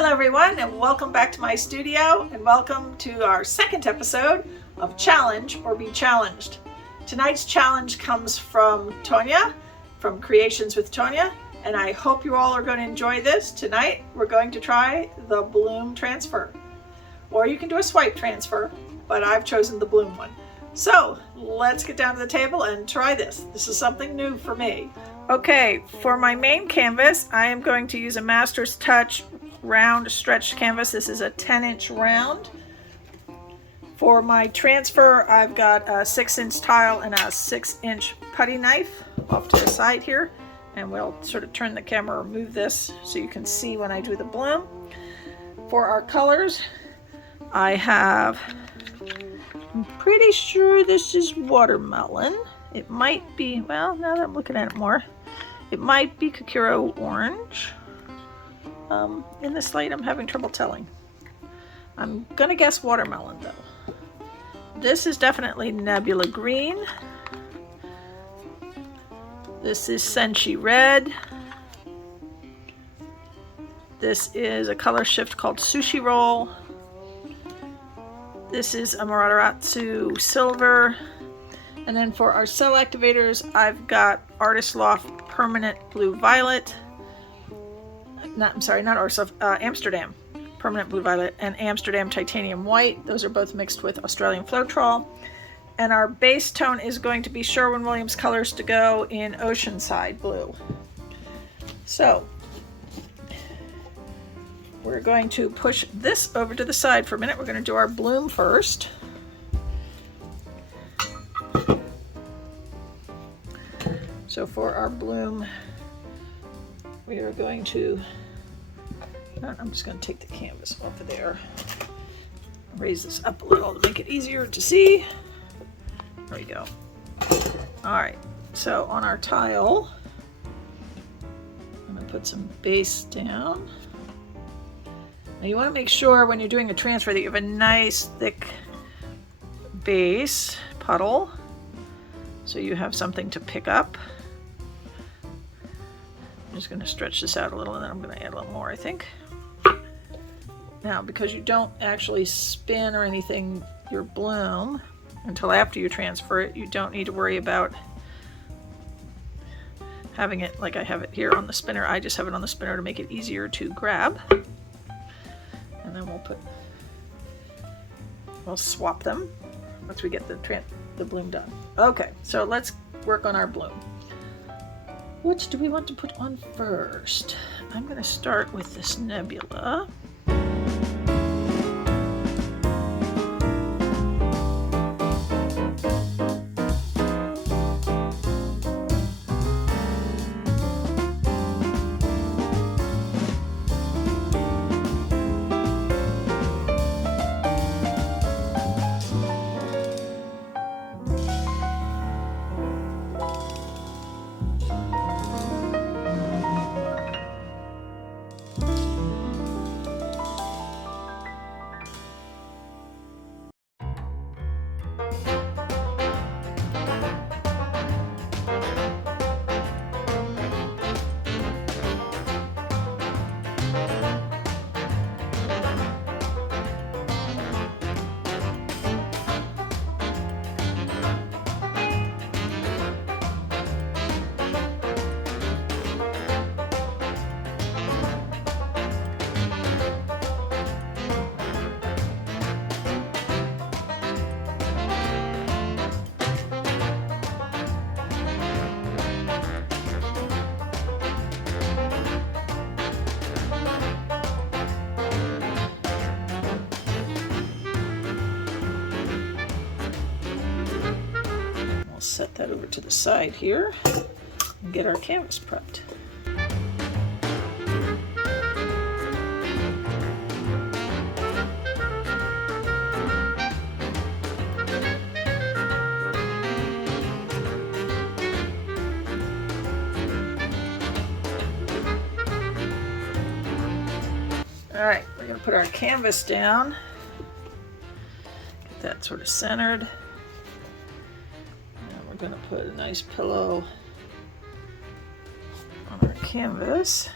Hello everyone, and welcome back to my studio, and welcome to our second episode of Challenge or Be Challenged. Tonight's challenge comes from Tonya, from Creations with Tonya, and I hope you all are going to enjoy this. Tonight we're going to try the bloom transfer, or you can do a swipe transfer, but I've chosen the bloom one. So let's get down to the table and try this. This is something new for me. Okay, for my main canvas, I am going to use a Master's Touch round stretched canvas. This is a 10-inch round. For my transfer, I've got a 6-inch tile and a 6-inch putty knife off to the side here, and we'll sort of turn the camera or move this so you can see when I do the bloom. For our colors, I'm pretty sure this is watermelon. It might be, well, now that I'm looking at it more, it might be Kakiiro orange. In this light, I'm having trouble telling. I'm gonna guess watermelon though. This is definitely Nebula green. This is Senshi red. This is a color shift called Sushi roll. This is Amaterasu silver. And then for our cell activators, I've got Artist Loft permanent blue violet. Not Artist Loft, Amsterdam permanent blue violet and Amsterdam titanium white. Those are both mixed with Australian Floetrol. And our base tone is going to be Sherwin Williams Colors to Go in Oceanside blue. So we're going to push this over to the side for a minute. We're going to do our bloom first. So for our bloom, we are going to, I'm just going to take the canvas off of there, raise this up a little to make it easier to see. There we go. All right, so on our tile, I'm going to put some base down. Now you want to make sure when you're doing a transfer that you have a nice thick base puddle so you have something to pick up. I'm just going to stretch this out a little, and then I'm going to add a little more, I think. Now, because you don't actually spin or anything your bloom until after you transfer it, you don't need to worry about having it like I have it here on the spinner. I just have it on the spinner to make it easier to grab. And then we'll swap them once we get the bloom done. Okay, so let's work on our bloom. Which do we want to put on first? I'm going to start with this Nebula. Set that over to the side here and get our canvas prepped. All right, we're going to put our canvas down, get that sort of centered. Going to put a nice pillow on our canvas.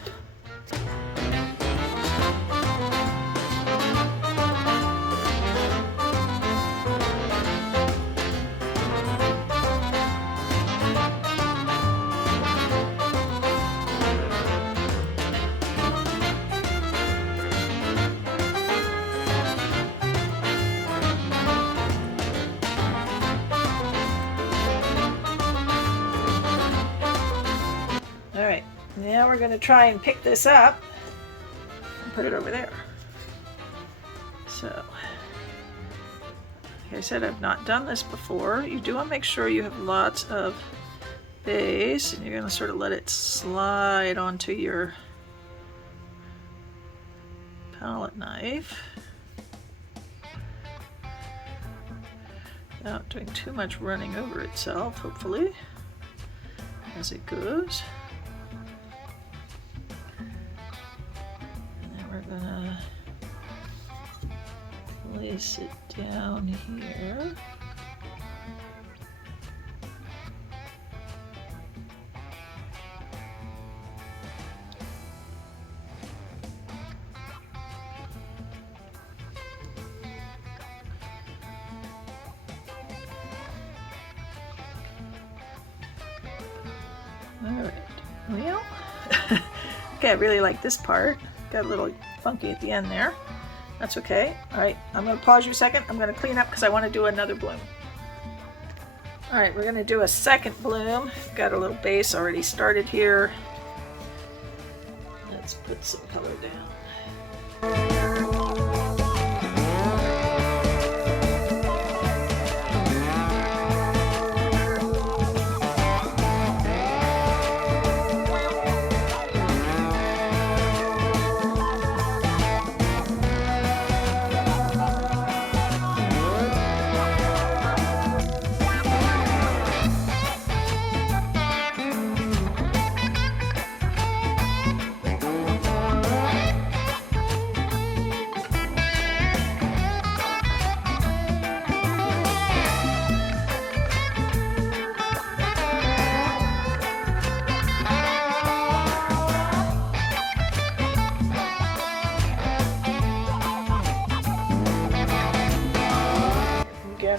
we're going to try and pick this up and put it over there. So, like I said, I've not done this before. You do want to make sure you have lots of base, and you're going to sort of let it slide onto your palette knife without doing too much running over itself, hopefully, as it goes. And then we're gonna place it down here. Alright, well, okay, I really like this part. Got a little funky at the end there. That's okay. Alright, I'm going to pause you a second. I'm going to clean up because I want to do another bloom. Alright, we're going to do a second bloom. Got a little base already started here. Let's put some color down.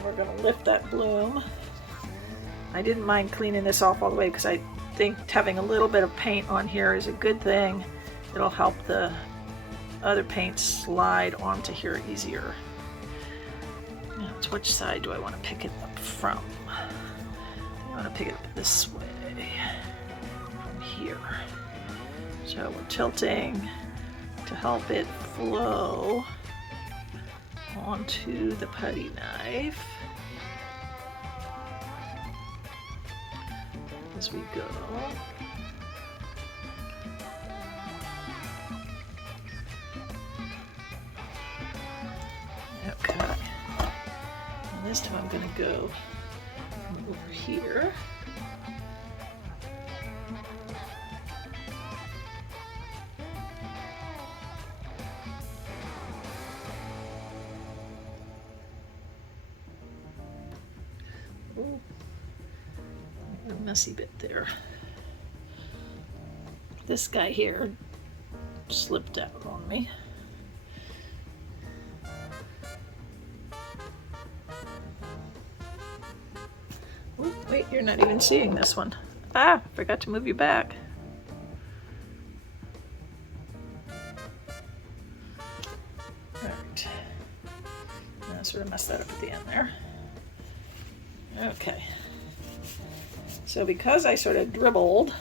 We're going to lift that bloom. I didn't mind cleaning this off all the way because I think having a little bit of paint on here is a good thing. It'll help the other paint slide onto here easier. Now, which side do I want to pick it up from? I want to pick it up this way, from here. So we're tilting to help it flow onto the putty knife as we go. Okay. And this time I'm going to go over here. Ooh, a messy bit there. This guy here slipped out on me. Ooh, wait, you're not even seeing this one. Ah, forgot to move you back. Alright. I sort of messed that up at the end there. Okay, so because I sort of dribbled,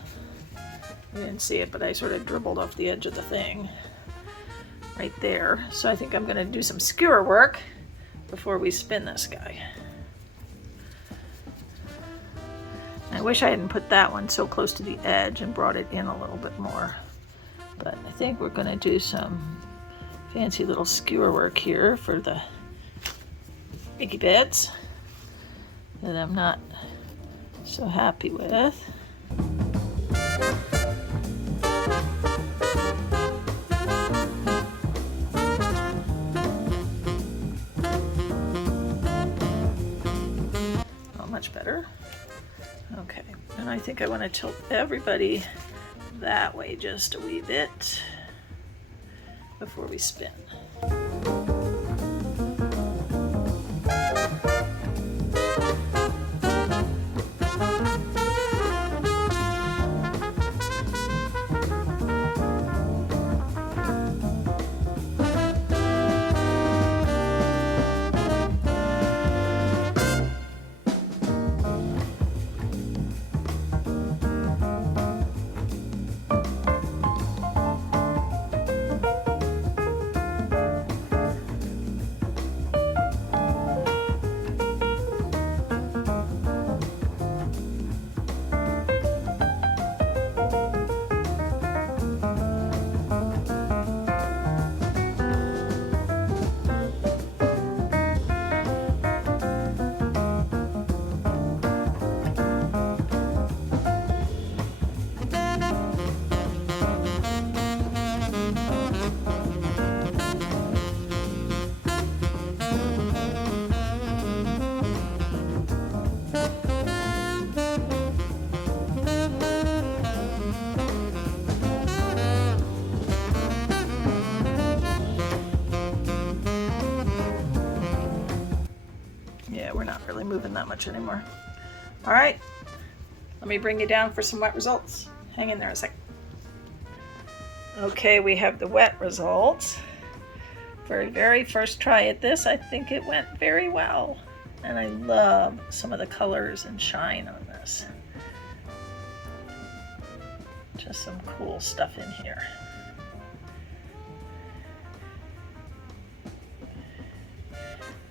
you didn't see it, but I sort of dribbled off the edge of the thing right there. So I think I'm going to do some skewer work before we spin this guy. I wish I hadn't put that one so close to the edge and brought it in a little bit more. But I think we're going to do some fancy little skewer work here for the icky bits that I'm not so happy with. Oh, much better. Okay, and I think I want to tilt everybody that way just a wee bit before we spin. not really moving that much anymore. All right, let me bring you down for some wet results. Hang in there a second. Okay, we have the wet results. For a very first try at this, I think it went very well. And I love some of the colors and shine on this. Just some cool stuff in here.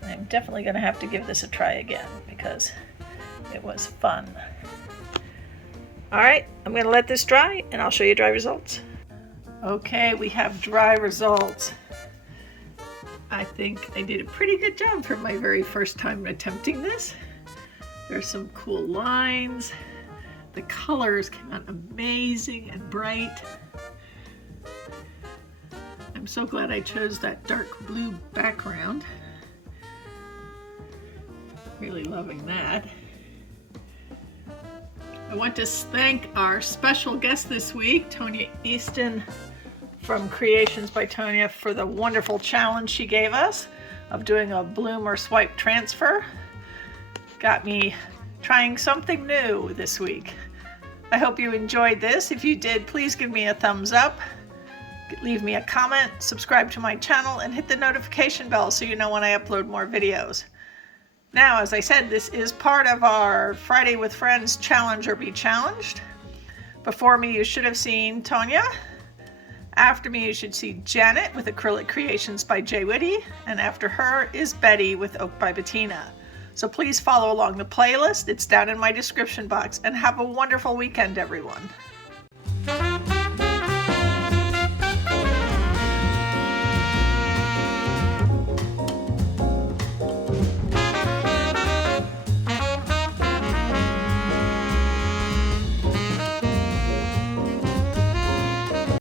I'm definitely going to have to give this a try again because it was fun. All right, I'm going to let this dry and I'll show you dry results. Okay, we have dry results. I think I did a pretty good job for my very first time attempting this. There's some cool lines. The colors came out amazing and bright. I'm so glad I chose that dark blue background. Really loving that. I want to thank our special guest this week, Tonya Easton from Creations by Tonya, for the wonderful challenge she gave us of doing a bloom or swipe transfer. Got me trying something new this week. I hope you enjoyed this. If you did, please give me a thumbs up, leave me a comment, subscribe to my channel, and hit the notification bell so you know when I upload more videos. Now, as I said, this is part of our Friday with Friends Challenge or Be Challenged. Before me, you should have seen Tonya. After me, you should see Janet with Acrylic Creations by Jay Whitty. And after her is Betty with Oak by Bettina. So please follow along the playlist. It's down in my description box. And have a wonderful weekend, everyone.